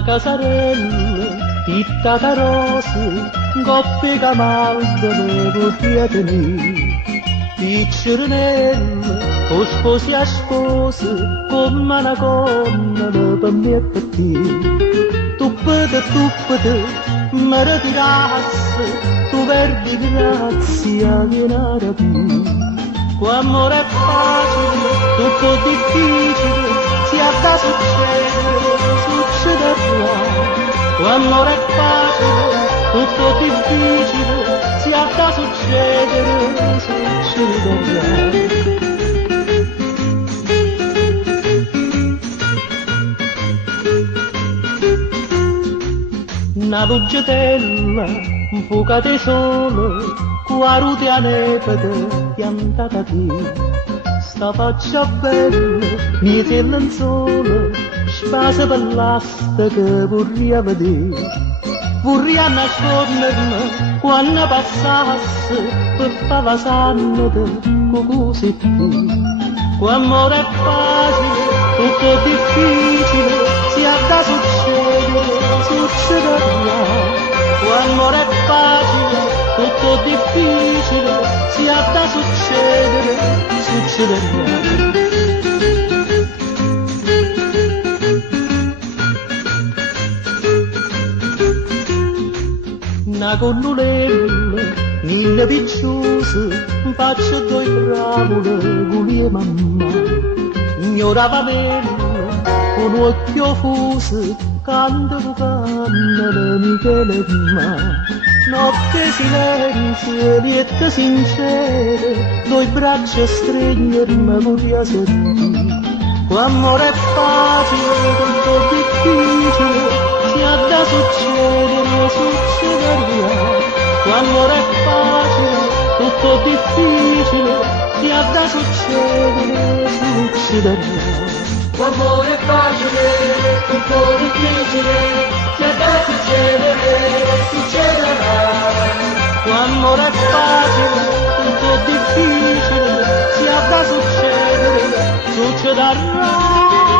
Una casarella fitta da rose, coppe camalde me vorrei tenere. Piccirinella, o sposi a spose, come una gonna per me e per te. Tuppate, mi ritirassi, tu perdi grazia che non rapi. Amore è facile, tutto difficile, sia da succedere, succederà. Amore è facile, tutto difficile, sia da succedere, succederà. Una luggetella, un fuoco di sole, quaruti a nepete, piantata qui. Sta faccia bella, miete e lenzuola, spasa per l'asta che vorrei vedere. Vorrei nascondermi quando passasse, per fare sangue con così più. Amore è facile, tutto difficile, sia da succedere, succederà. Amore è facile, tutto difficile, sia da succedere, succederà. Una connulella, mille picciose, faccia due bravole, guli e mamma. Ignorava bene, con occhio fuso, canta le Michele e ma. Notte silenzio, liette sincere, due braccia stringermi vorrei sentire. Amore è facile, tutto difficile, sia da succedere, succederà. Amore è facile, tutto difficile, sia da succedere, succederà. Amore è facile, tutto difficile, sia da succedere, succederà. Amore è facile, tutto difficile, sia da succedere, succederà.